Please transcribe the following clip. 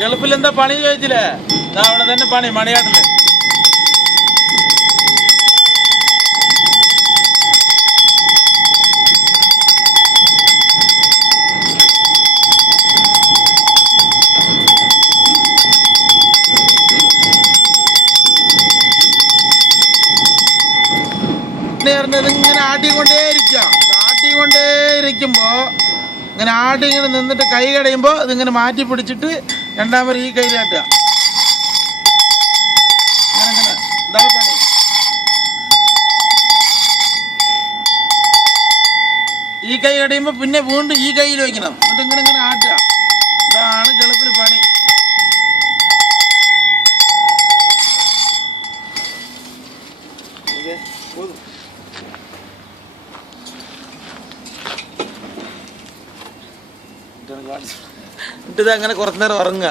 ഗൾഫിൽ എന്താ പണി ചോദിച്ചില്ലേ? അവിടെ തന്നെ പണി മണിയാട്ടില്. ഇങ്ങനെ ആട്ടിക്കൊണ്ടേയിരിക്കുമ്പോ ഇങ്ങനെ ആട്ടി ഇങ്ങനെ നിന്നിട്ട് കൈ കടയുമ്പോ ഇതിങ്ങനെ മാറ്റി പിടിച്ചിട്ട് രണ്ടാമത് ഈ കയ്യിലാട്ടുക. അങ്ങനെ ഇതാണ് പണി. ഈ കൈ കടയുമ്പോ പിന്നെ വീണ്ടും ഈ കയ്യിൽ വയ്ക്കണം. എന്നിട്ട് ഇങ്ങനെ ഇങ്ങനെ ആട്ടുക. ഇതാണ് ഗൾഫിൽ പണി. എന്നിട്ട് ഇത് അങ്ങനെ കുറച്ചു നേരം ഉറങ്ങുക.